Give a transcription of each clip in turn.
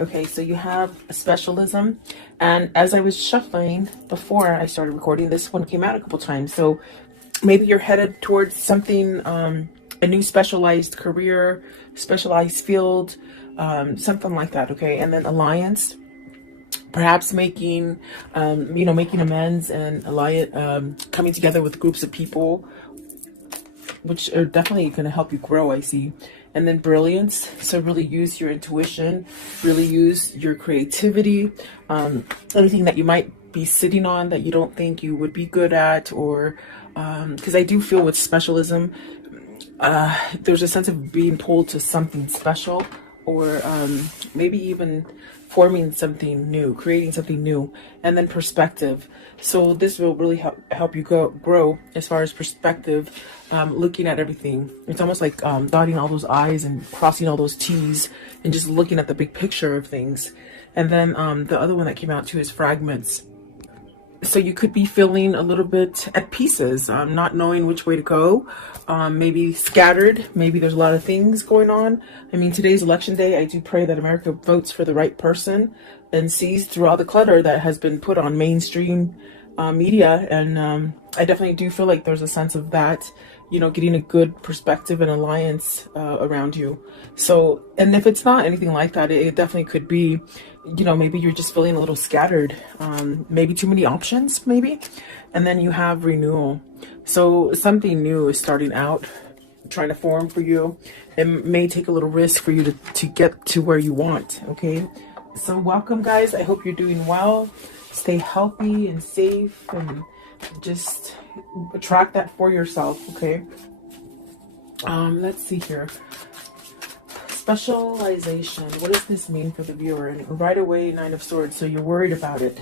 Okay, so you have a specialism, and as I was shuffling before I started recording, this one came out a couple times. So maybe you're headed towards something, a new specialized career, specialized field, something like that. Okay, and then alliance, perhaps making, making amends and alliance, coming together with groups of people, which are definitely going to help you grow, I see. And then brilliance, so really use your intuition, really use your creativity, anything that you might be sitting on that you don't think you would be good at, or because I do feel with specialism, there's a sense of being pulled to something special, or maybe even forming something new, creating something new. And then perspective, so this will really help you grow as far as perspective, looking at everything. It's almost like dotting all those I's and crossing all those T's and just looking at the big picture of things. And then the other one that came out too is fragments. So you could be feeling a little bit at pieces, not knowing which way to go, maybe scattered, maybe there's a lot of things going on. I mean, today's election day. I do pray that America votes for the right person and sees through all the clutter that has been put on mainstream media. And I definitely do feel like there's a sense of that, getting a good perspective and alliance around you. So, and if it's not anything like that, it definitely could be, maybe you're just feeling a little scattered, maybe too many options, maybe. And then you have renewal. So something new is starting out, trying to form for you. It may take a little risk for you to get to where you want, okay? So welcome, guys. I hope you're doing well. Stay healthy and safe, and just attract that for yourself, okay? Let's see here. Specialization. What does this mean for the viewer? And right away, Nine of Swords. So you're worried about it.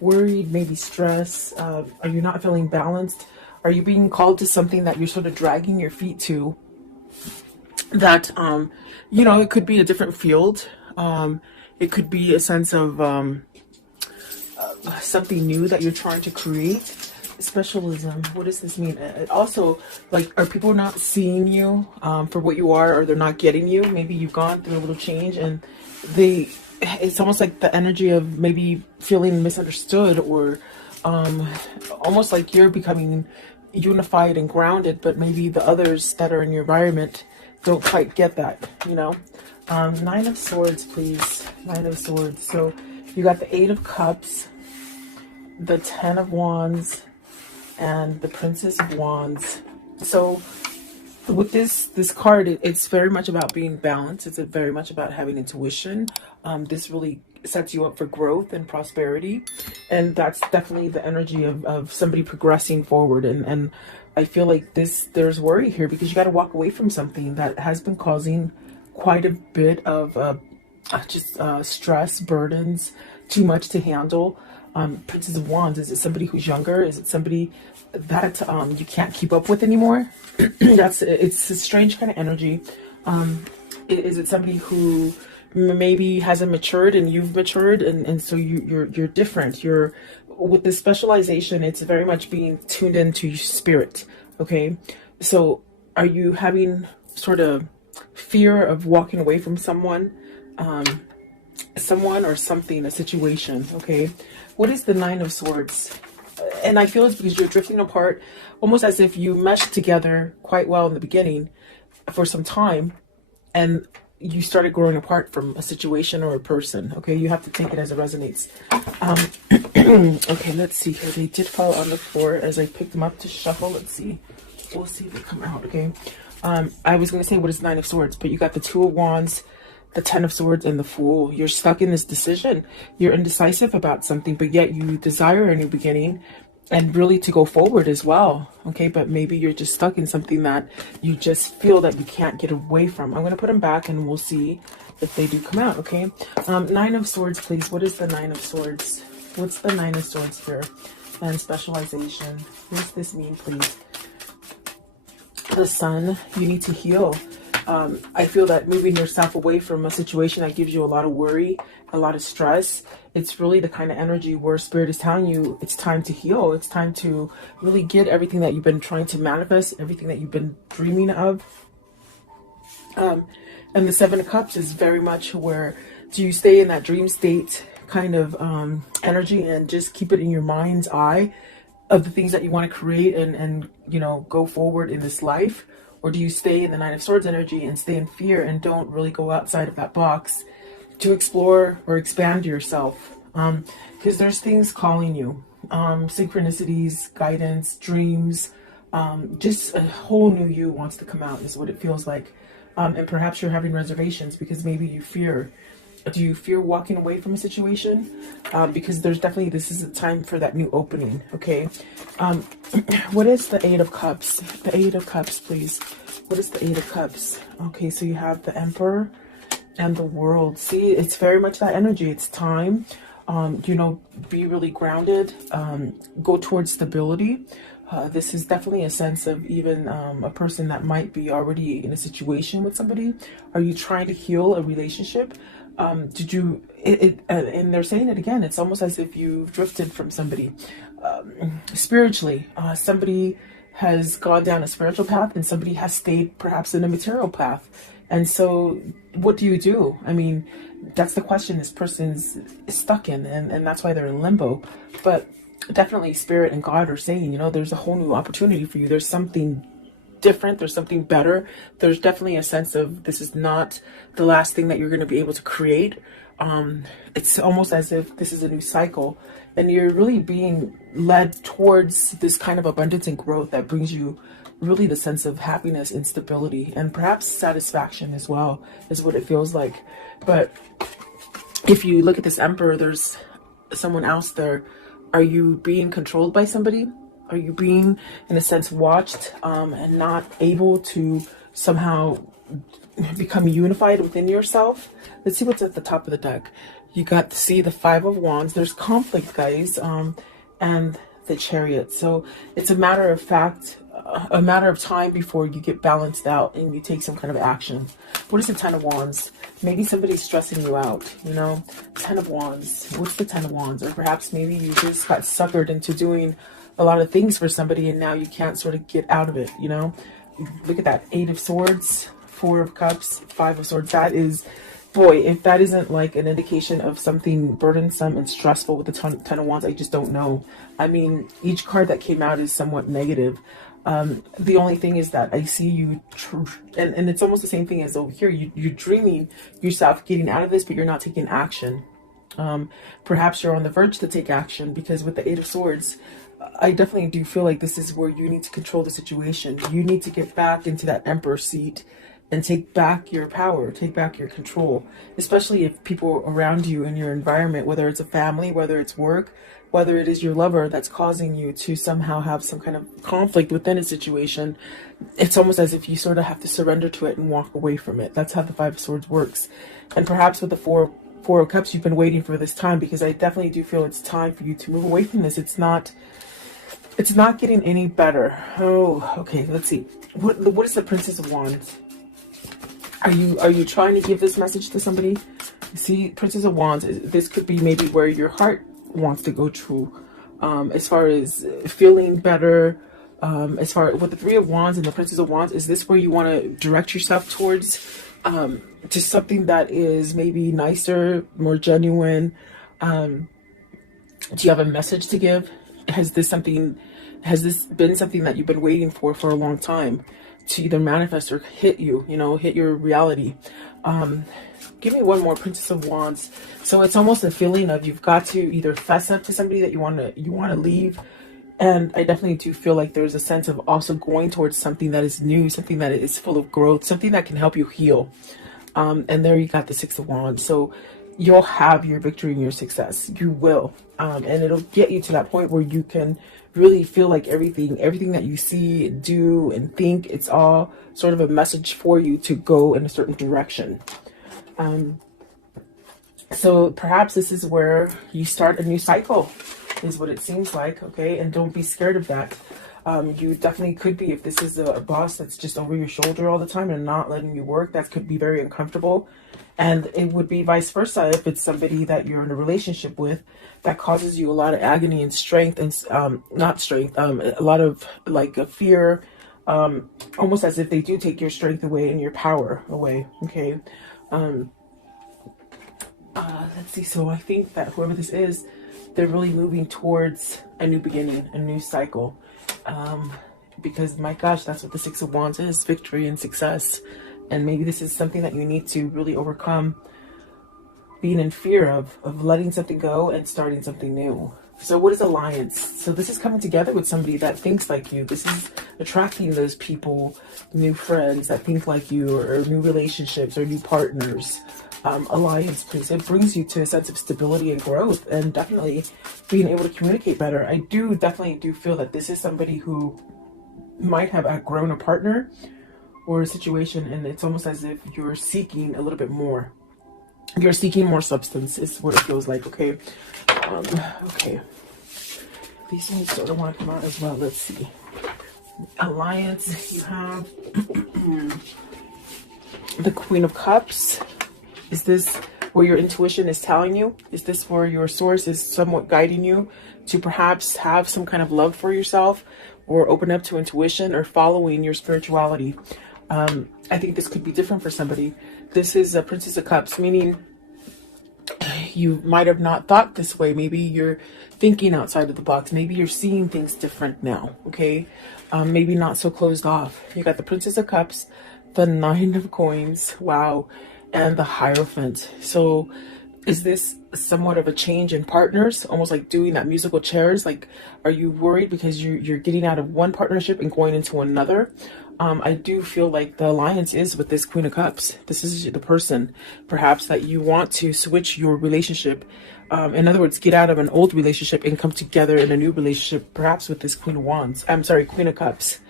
Worried, maybe stress. Are you not feeling balanced? Are you being called to something that you're sort of dragging your feet to? That, it could be a different field. It could be a sense of something new that you're trying to create. Specialism. What does this mean? Also, like, are people not seeing you for what you are, or they're not getting you? Maybe you've gone through a little change, and it's almost like the energy of maybe feeling misunderstood, or almost like you're becoming unified and grounded, but maybe the others that are in your environment don't quite get that, Nine of Swords, please. Nine of Swords. So you got the Eight of Cups, the Ten of Wands, and the Princess of Wands. So with this card, it's very much about being balanced. It's very much about having intuition. This really sets you up for growth and prosperity, and that's definitely the energy of somebody progressing forward. And I feel like there's worry here, because you got to walk away from something that has been causing quite a bit of stress, burdens, too much to handle. Princess of Wands, is it somebody who's younger? Is it somebody that you can't keep up with anymore? It's a strange kind of energy. Is it somebody who maybe hasn't matured and you've matured, and so you're different? You're with this specialization, it's very much being tuned into your spirit, okay? So are you having sort of fear of walking away from someone or something, a situation, okay? What is the Nine of Swords? And I feel it's because you're drifting apart, almost as if you meshed together quite well in the beginning for some time, and you started growing apart from a situation or a person, okay? You have to take it as it resonates. Okay, let's see here. They did fall on the floor as I picked them up to shuffle. Let's see. We'll see if they come out, okay? I was going to say, what is Nine of Swords? But you got the Two of Wands, the Ten of Swords, and the Fool. You're stuck in this decision. You're indecisive about something, but yet you desire a new beginning and really to go forward as well, okay? But maybe you're just stuck in something that you just feel that you can't get away from. I'm going to put them back, and we'll see if they do come out, okay? Nine of Swords, please. What is the Nine of Swords? What's the Nine of Swords here? And specialization. What does this mean, please? The Sun. You need to heal. I feel that moving yourself away from a situation that gives you a lot of worry, a lot of stress, it's really the kind of energy where Spirit is telling you it's time to heal. It's time to really get everything that you've been trying to manifest, everything that you've been dreaming of. And the Seven of Cups is very much where, do you stay in that dream state kind of energy and just keep it in your mind's eye of the things that you want to create and you know, go forward in this life? Or do you stay in the Nine of Swords energy and stay in fear and don't really go outside of that box to explore or expand yourself? Because there's things calling you, synchronicities, guidance, dreams, just a whole new you wants to come out is what it feels like. And perhaps you're having reservations because maybe you fear. Do you fear walking away from a situation? Because there's definitely, this is a time for that new opening, okay? What is the Eight of Cups? The Eight of Cups, please. What is the Eight of Cups? Okay, so you have the Emperor and the World. See, it's very much that energy. It's time, you know, be really grounded, go towards stability. This is definitely a sense of even a person that might be already in a situation with somebody. Are you trying to heal a relationship? Did you, and they're saying it again, it's almost as if you've drifted from somebody spiritually. Somebody has gone down a spiritual path and somebody has stayed perhaps in a material path. And so what do you do? I mean, that's the question this person's stuck in, and that's why they're in limbo. But definitely Spirit and God are saying, you know, there's a whole new opportunity for you. There's something different. There's something better. There's definitely a sense of this is not the last thing that you're going to be able to create. It's almost as if this is a new cycle and you're really being led towards this kind of abundance and growth that brings you really the sense of happiness and stability and perhaps satisfaction as well is what it feels like. But if you look at this Emperor, there's someone else there. Are you being controlled by somebody? Are you being, in a sense, watched and not able to somehow become unified within yourself? Let's see what's at the top of the deck. You got to see the Five of Wands. There's conflict, guys, and the Chariot. So it's a matter of fact, a matter of time before you get balanced out and you take some kind of action. What is the Ten of Wands? Maybe somebody's stressing you out, you know? Ten of Wands. What's the Ten of Wands? Or perhaps maybe you just got suckered into doing a lot of things for somebody and now you can't sort of get out of it, you know? Look at that. Eight of Swords, Four of Cups, Five of Swords. That is, boy, if that isn't like an indication of something burdensome and stressful with the Ten of Wands, I just don't know. I mean, each card that came out is somewhat negative. The only thing is that I see you, and it's almost the same thing as over here. You're dreaming yourself getting out of this, but you're not taking action. Perhaps you're on the verge to take action because with the Eight of Swords, I definitely do feel like this is where you need to control the situation. You need to get back into that Emperor seat and take back your power, take back your control, especially if people around you in your environment, whether it's a family, whether it's work, whether it is your lover that's causing you to somehow have some kind of conflict within a situation. It's almost as if you sort of have to surrender to it and walk away from it. That's how the Five of Swords works. And perhaps with the Four of Cups, you've been waiting for this time, because I definitely do feel it's time for you to move away from this. It's not getting any better. Oh, okay, let's see. What is the Princess of Wands? Are you trying to give this message to somebody? See, Princess of Wands, this could be maybe where your heart wants to go to, as far as feeling better, as far with the Three of Wands and the Princess of Wands. Is this where you want to direct yourself towards, to something that is maybe nicer, more genuine? Do you have a message to give? Has this been something that you've been waiting for a long time to either manifest or hit you, hit your reality? Give me one more, Princess of Wands. So it's almost a feeling of you've got to either fess up to somebody that you want to leave. And I definitely do feel like there's a sense of also going towards something that is new, something that is full of growth, something that can help you heal. And there you got the Six of Wands. So you'll have your victory and your success. You will. And it'll get you to that point where you can really feel like everything that you see, do, and think, it's all sort of a message for you to go in a certain direction. So perhaps this is where you start a new cycle, is what it seems like, okay? And don't be scared of that. You definitely could be, if this is a boss that's just over your shoulder all the time and not letting you work, that could be very uncomfortable. And it would be vice versa if it's somebody that you're in a relationship with that causes you a lot of agony and strength and a lot of like a fear, almost as if they do take your strength away and your power away. Okay. Let's see. So I think that whoever this is, they're really moving towards a new beginning, a new cycle. Because my gosh, that's what the Six of Wands is, victory and success. And maybe this is something that you need to really overcome, being in fear of letting something go and starting something new. So what is alliance? So this is coming together with somebody that thinks like you. This is attracting those people, new friends that think like you, or new relationships or new partners. Alliance, please. It brings you to a sense of stability and growth, and definitely being able to communicate better. I definitely do feel that this is somebody who might have outgrown a partner or a situation, and it's almost as if you're seeking a little bit more. You're seeking more substance is what it feels like. Okay. Okay. These things sort of want to come out as well. Let's see. Alliance, you have the Queen of Cups. Is this where your intuition is telling you? Is this where your source is somewhat guiding you to perhaps have some kind of love for yourself, or open up to intuition, or following your spirituality? I think this could be different for somebody. This is a Princess of Cups, meaning you might have not thought this way. Maybe you're thinking outside of the box. Maybe you're seeing things different now, okay? Maybe not so closed off. You got the Princess of Cups, the Nine of Coins, wow, and the Hierophant. So is this somewhat of a change in partners, almost like doing that musical chairs? Like, are you worried because you're getting out of one partnership and going into another? I do feel like the alliance is with this Queen of Cups. This is the person, perhaps, that you want to switch your relationship. In other words, get out of an old relationship and come together in a new relationship, perhaps with this Queen of Wands. I'm sorry, Queen of Cups.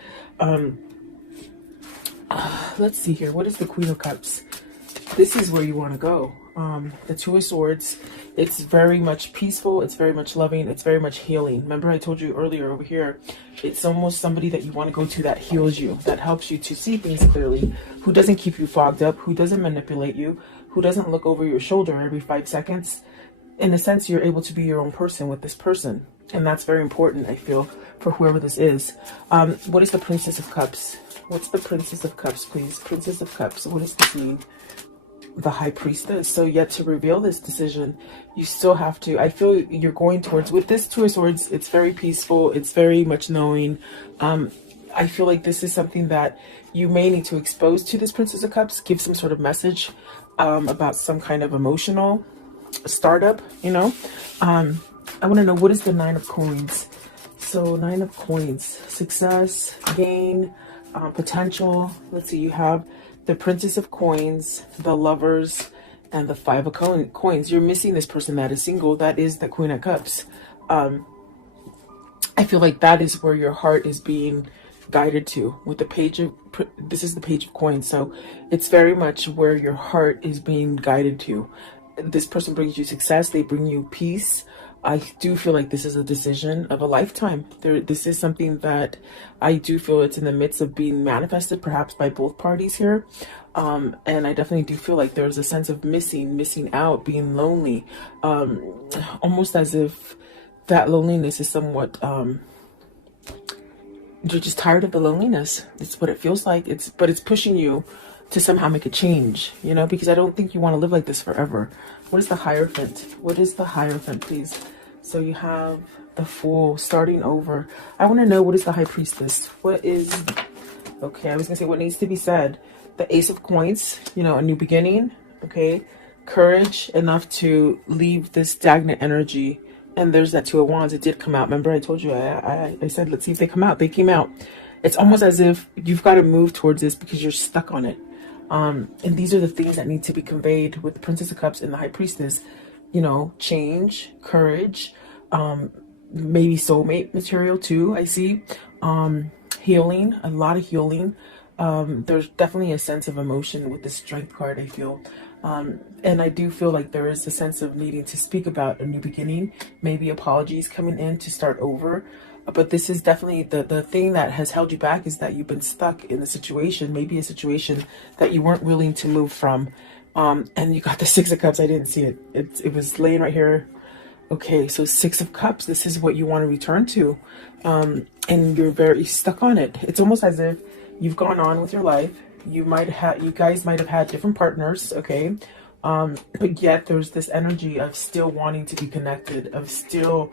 Let's see here. What is the Queen of Cups? This is where you want to go. The Two of Swords, it's very much peaceful, it's very much loving, it's very much healing. Remember I told you earlier over here, it's almost somebody that you want to go to that heals you, that helps you to see things clearly, who doesn't keep you fogged up, who doesn't manipulate you, who doesn't look over your shoulder every 5 seconds. In a sense, you're able to be your own person with this person, and that's very important, I feel, for whoever this is. What is the Princess of Cups? What's the Princess of Cups, please? Princess of Cups, what does this mean? The High Priestess. So yet to reveal this decision, you still have to, I feel you're going towards, with this Two of Swords, it's very peaceful, it's very much knowing. I feel like this is something that you may need to expose to this Princess of Cups, give some sort of message about some kind of emotional startup, you know. I want to know, what is the Nine of Coins? So Nine of Coins, success, gain, potential. Let's see, you have the Princess of Coins, the Lovers, and the Five of Coins. You're missing this person that is single. That is the Queen of Cups. I feel like that is where your heart is being guided to. With the Page of, this is the Page of Coins. So it's very much where your heart is being guided to. This person brings you success. They bring you peace. I do feel like this is a decision of a lifetime. This is something that I do feel it's in the midst of being manifested, perhaps by both parties here. And I definitely do feel like there's a sense of missing out, being lonely, almost as if that loneliness is somewhat, you're just tired of the loneliness. It's what it feels like. But it's pushing you to somehow make a change, you know, because I don't think you want to live like this forever. What is the Hierophant? What is the Hierophant, please? So you have the Fool, starting over. I want to know, what is the High Priestess? What is, okay, I was going to say what needs to be said. The Ace of Coins, you know, a new beginning, okay? Courage enough to leave this stagnant energy. And there's that Two of Wands. It did come out. Remember I told you, I said, let's see if they come out. They came out. It's almost as if you've got to move towards this because you're stuck on it. And these are the things that need to be conveyed with the Princess of Cups and the High Priestess. You know, change, courage, maybe soulmate material too, I see. Healing, a lot of healing. There's definitely a sense of emotion with the Strength card, I feel. And I do feel like there is a sense of needing to speak about a new beginning, maybe apologies coming in to start over. But this is definitely the thing that has held you back, is that you've been stuck in a situation, maybe a situation that you weren't willing to move from. And you got the Six of Cups. I didn't see it. It was laying right here. Okay, so Six of Cups, this is what you want to return to. And you're very stuck on it. It's almost as if you've gone on with your life. You guys might have had different partners, okay? But yet there's this energy of still wanting to be connected, of still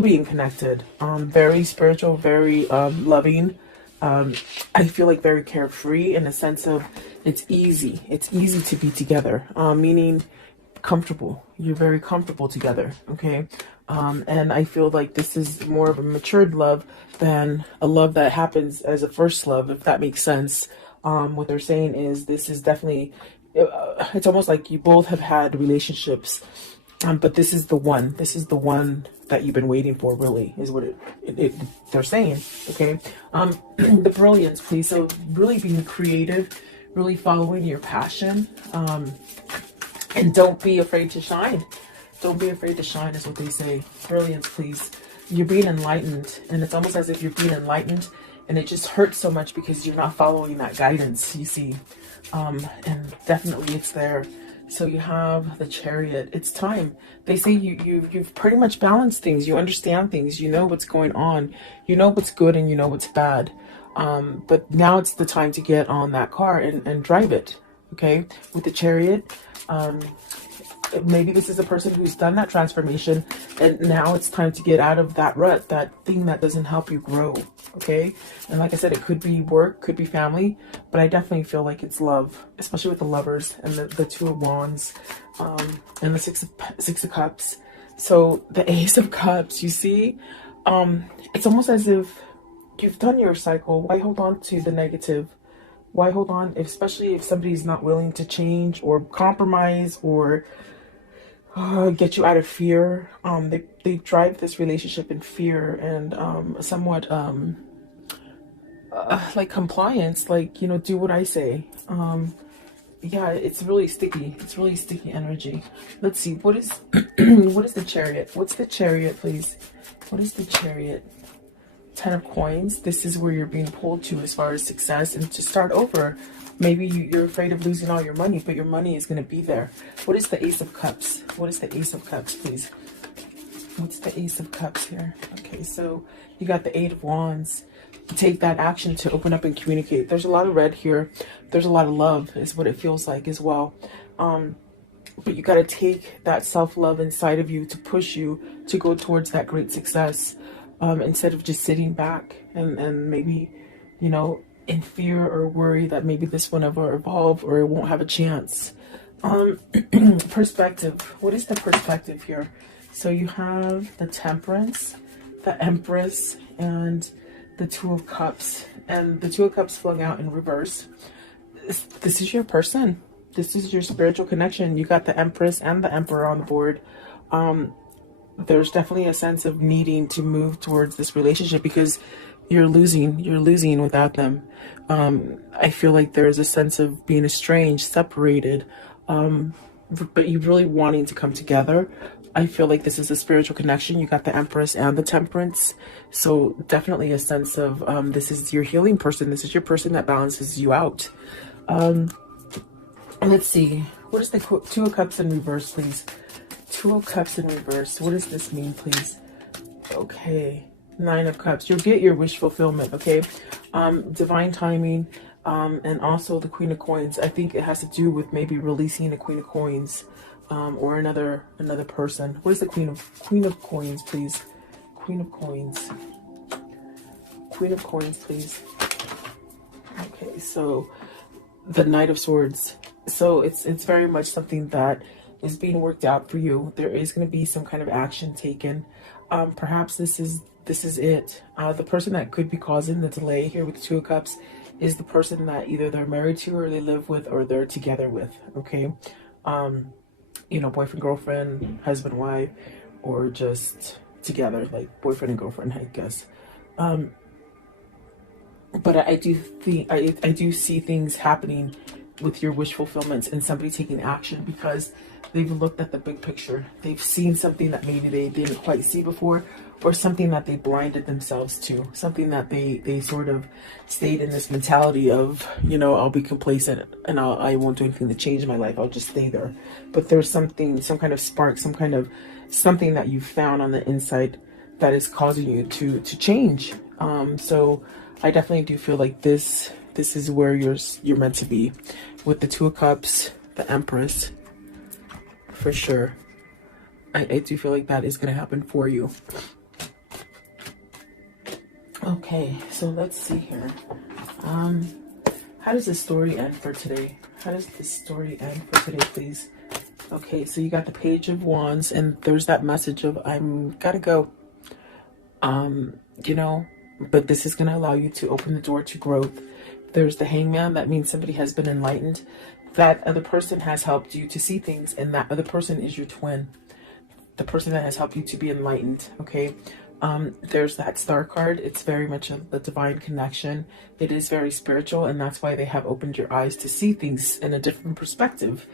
being connected. Very spiritual, very loving. I feel like very carefree in a sense of it's easy. It's easy to be together, meaning comfortable. You're very comfortable together, okay? And I feel like this is more of a matured love than a love that happens as a first love, if that makes sense. What they're saying is this is definitely, it's almost like you both have had relationships, but this is the one. This is the one that you've been waiting for, really, is what they're saying, okay? The brilliance, please. So really being creative, really following your passion, and don't be afraid to shine. Don't be afraid to shine is what they say. Brilliance, please. You're being enlightened, and it's almost as if you're being enlightened, and it just hurts so much because you're not following that guidance, you see. And definitely it's there. So you have the Chariot. It's time. They say you've pretty much balanced things. You understand things. You know what's going on. You know what's good and you know what's bad. But now it's the time to get on that car and drive it. Okay, with the Chariot. Maybe this is a person who's done that transformation and now it's time to get out of that rut, that thing that doesn't help you grow. Okay, and like I said, it could be work, could be family, but I definitely feel like it's love, especially with the Lovers and the Two of Wands, and the Six of Cups. So the Ace of Cups, you see, it's almost as if you've done your cycle. Why hold on to the negative? Why hold on, especially if somebody's not willing to change or compromise or get you out of fear? They drive this relationship in fear and somewhat like compliance, like, you know, do what I say. Yeah, it's really sticky. It's really sticky energy. Let's see, what is what is the Chariot? What's the Chariot, please? What is the Chariot? 10 of Coins. This is where you're being pulled to as far as success and to start over. Maybe you're afraid of losing all your money, but your money is going to be there. What is the Ace of Cups? What is the Ace of Cups, please? What's the Ace of Cups here? Okay, so you got the Eight of Wands. Take that action to open up and communicate. There's a lot of red here. There's a lot of love is what it feels like as well. But you got to take that self-love inside of you to push you to go towards that great success. Instead of just sitting back and maybe, you know, in fear or worry that maybe this will never evolve or it won't have a chance. Perspective. What is the perspective here? So you have the Temperance, the Empress, and the Two of Cups. And the Two of Cups flung out in reverse. This is your person. This is your spiritual connection. You got the Empress and the Emperor on the board. There's definitely a sense of needing to move towards this relationship because you're losing without them. I feel like there's a sense of being estranged, separated, but you really wanting to come together. I feel like this is a spiritual connection. You got the Empress and the Temperance. So definitely a sense of this is your healing person. This is your person that balances you out. Let's see. What is the Two of Cups in reverse, please? Two of Cups in reverse. What does this mean, please? Okay. Nine of Cups. You'll get your wish fulfillment, okay? Divine timing, and also the Queen of Coins. I think it has to do with maybe releasing the Queen of Coins, or another person. What is the Queen of Coins, please? Queen of Coins. Queen of Coins, please. Okay, so the Knight of Swords. So it's very much something that is being worked out for you. There is going to be some kind of action taken. Perhaps this is it. The person that could be causing the delay here with the Two of Cups is the person that either they're married to or they live with or they're together with. Okay, you know, boyfriend, girlfriend, husband, wife, or just together, like boyfriend and girlfriend, I guess. But I do think I do see things happening with your wish fulfillments and somebody taking action because they've looked at the big picture. They've seen something that maybe they didn't quite see before, or something that they blinded themselves to, something that they sort of stayed in this mentality of, you know, I'll be complacent and I won't do anything to change my life. I'll just stay there. But there's something, some kind of spark, some kind of something that you found on the inside that is causing you to change. So I definitely do feel like this is where you're meant to be, with the Two of Cups, the Empress, for sure. I do feel like that is going to happen for you. Okay, so let's see here. How does this story end for today? How does this story end for today, please? Okay, so you got the Page of Wands, and there's that message of I'm gotta go. You know, but this is going to allow you to open the door to growth. There's the Hangman. That means somebody has been enlightened. That other person has helped you to see things, and that other person is your twin. The person that has helped you to be enlightened, okay? There's that Star card. It's very much the divine connection. It is very spiritual, and that's why they have opened your eyes to see things in a different perspective.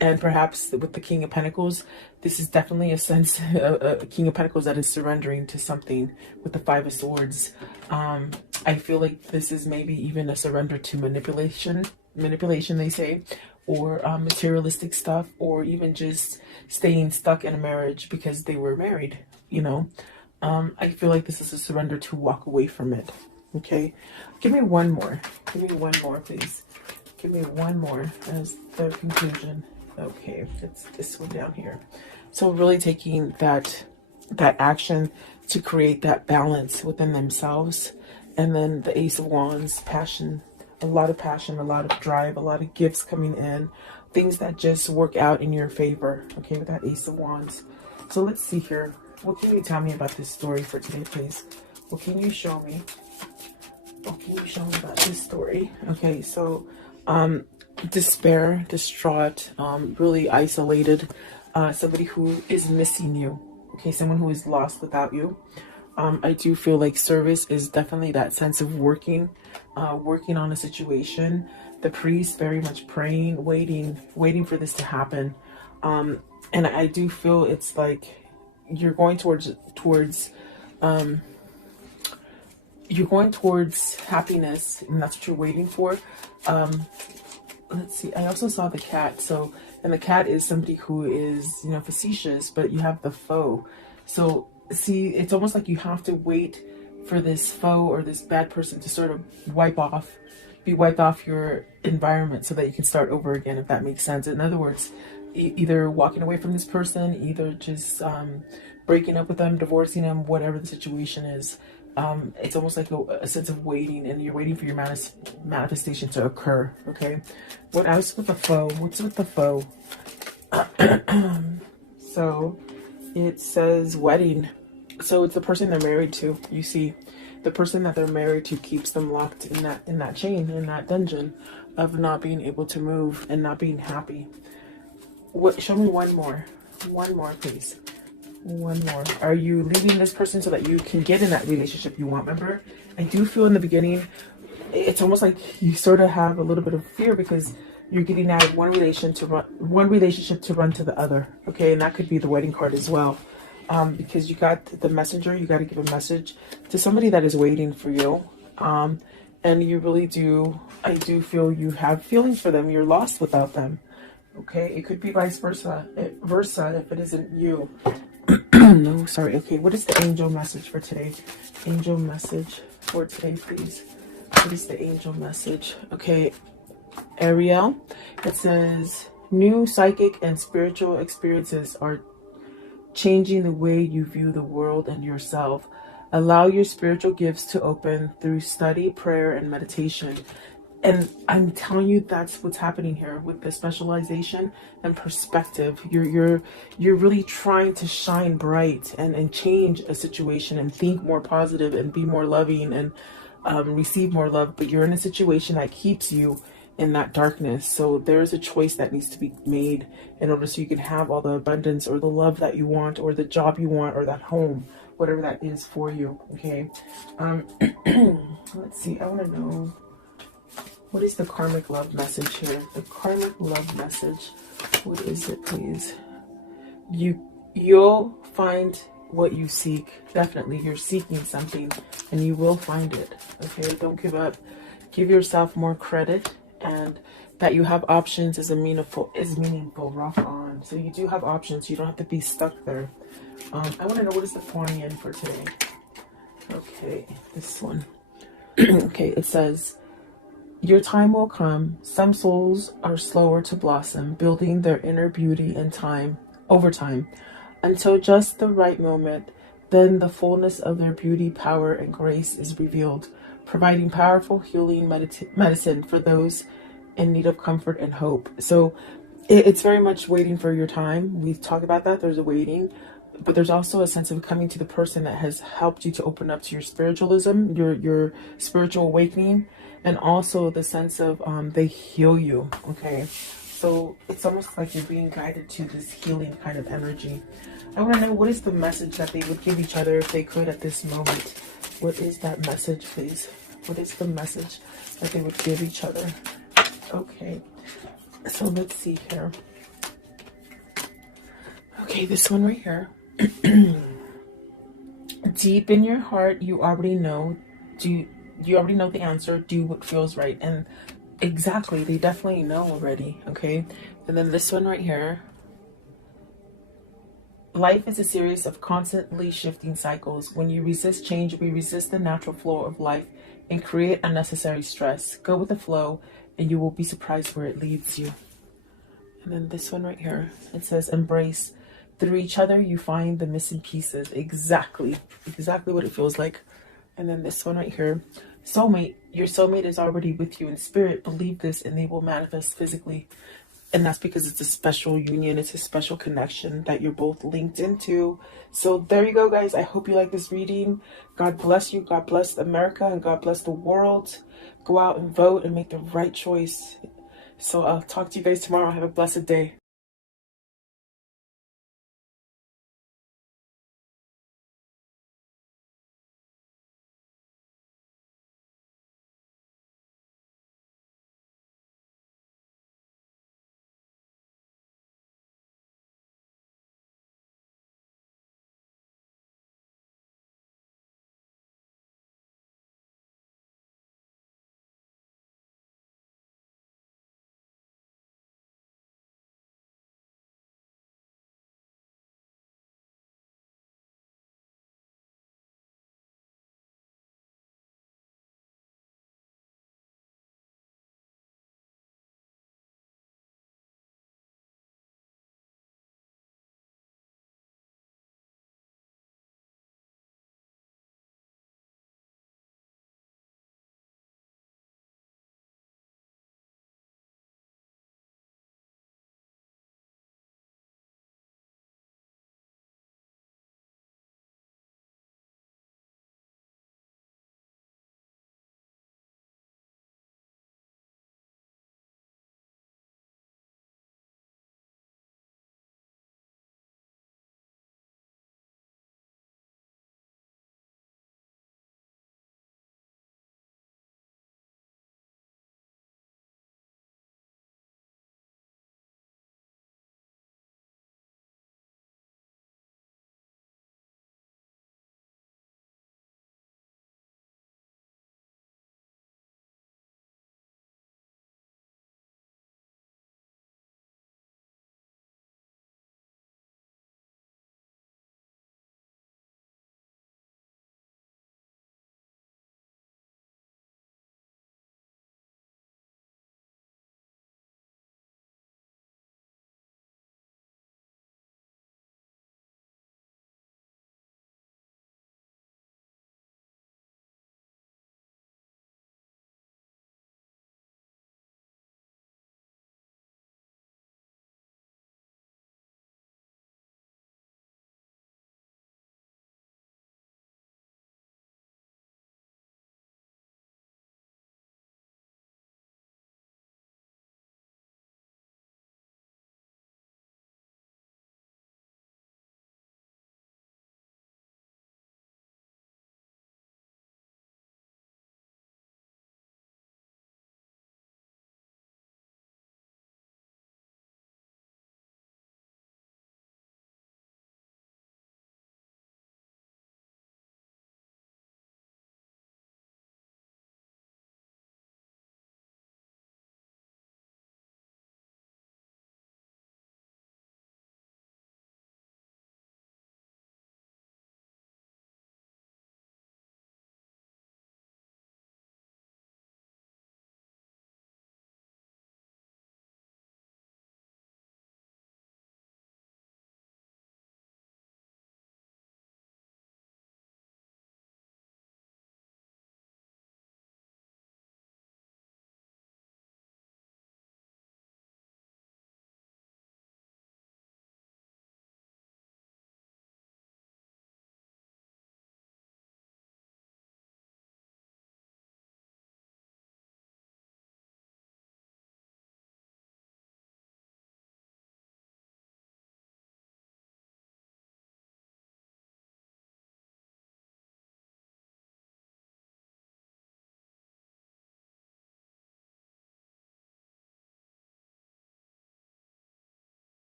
And perhaps with the King of Pentacles, this is definitely a sense, a King of Pentacles that is surrendering to something with the Five of Swords. I feel like this is maybe even a surrender to manipulation, they say, or materialistic stuff, or even just staying stuck in a marriage because they were married, you know. I feel like this is a surrender to walk away from it, okay? Give me one more. Give me one more, please. Give me one more as the conclusion. Okay, it's this one down here. So really taking that action to create that balance within themselves. And then the Ace of Wands, passion, a lot of passion, a lot of drive, a lot of gifts coming in, things that just work out in your favor, okay, with that Ace of Wands. So let's see here. What can you tell me about this story for today, please? What can you show me? What can you show me about this story? Okay, so despair, distraught, really isolated, somebody who is missing you, okay, someone who is lost without you. I do feel like service is definitely that sense of working on a situation. The priest very much praying, waiting for this to happen. And I do feel it's like you're going towards happiness, and that's what you're waiting for. Let's see, I also saw the cat. So, and the cat is somebody who is, you know, facetious, but you have the foe. So see, it's almost like you have to wait for this foe or this bad person to sort of be wiped off your environment so that you can start over again, if that makes sense. In other words, either walking away from this person, either just breaking up with them, divorcing them, whatever the situation is. It's almost like a sense of waiting, and you're waiting for your manifestation to occur, okay? What else with the foe? What's with the foe? So it says wedding. So it's the person they're married to. You see, the person that they're married to keeps them locked in that chain, in that dungeon of not being able to move and not being happy. What? Show me one more, please. One more. Are you leaving this person so that you can get in that relationship you want? Remember, I do feel in the beginning, it's almost like you sort of have a little bit of fear because you're getting out of one relationship to run to the other. Okay, and that could be the wedding card as well. Because you got the messenger, you got to give a message to somebody that is waiting for you. And you really do, I do feel you have feelings for them. You're lost without them. Okay, it could be vice versa if it isn't you. No, sorry. Okay, what is the angel message for today? Angel message for today, please. What is the angel message? Okay, Ariel, it says, new psychic and spiritual experiences are changing the way you view the world and yourself. Allow your spiritual gifts to open through study, prayer, and meditation. And I'm telling you, that's what's happening here with the specialization and perspective. You're really trying to shine bright and change a situation and think more positive and be more loving and receive more love. But you're in a situation that keeps you in that darkness. So there's a choice that needs to be made in order so you can have all the abundance or the love that you want or the job you want or that home, whatever that is for you. Okay. Let's see. I want to know. What is the karmic love message here? The karmic love message. What is it, please? You'll find what you seek. Definitely, you're seeking something, and you will find it. Okay, don't give up. Give yourself more credit, and that you have options is meaningful. Rock on. So you do have options. You don't have to be stuck there. I want to know, what is the pouring in for today? Okay, this one. Okay, it says, your time will come. Some souls are slower to blossom, building their inner beauty in time, over time, until just the right moment. Then the fullness of their beauty, power, and grace is revealed, providing powerful healing medicine for those in need of comfort and hope. So it's very much waiting for your time. We talk about that. There's a waiting, but there's also a sense of coming to the person that has helped you to open up to your spiritualism, your spiritual awakening, and also the sense of they heal you. Okay, so it's almost like you're being guided to this healing kind of energy. I want to know, what is the message that they would give each other if they could at this moment? What is that message, please? What is the message that they would give each other? Okay, so let's see here. Okay, this one right here. Deep in your heart, you already know. You already know the answer. Do what feels right. And exactly, they definitely know already. Okay, and then this one right here. Life is a series of constantly shifting cycles. When you resist change, we resist the natural flow of life and create unnecessary stress. Go with the flow, and you will be surprised where it leads you. And then this one right here, it says, embrace. Through each other, you find the missing pieces. Exactly what it feels like. And then this one right here, soulmate. Your soulmate is already with you in spirit. Believe this, and they will manifest physically. And that's because it's a special union. It's a special connection that you're both linked into. So there you go, guys. I hope you like this reading. God bless you. God bless America, and God bless the world. Go out and vote and make the right choice. So I'll talk to you guys tomorrow. Have a blessed day.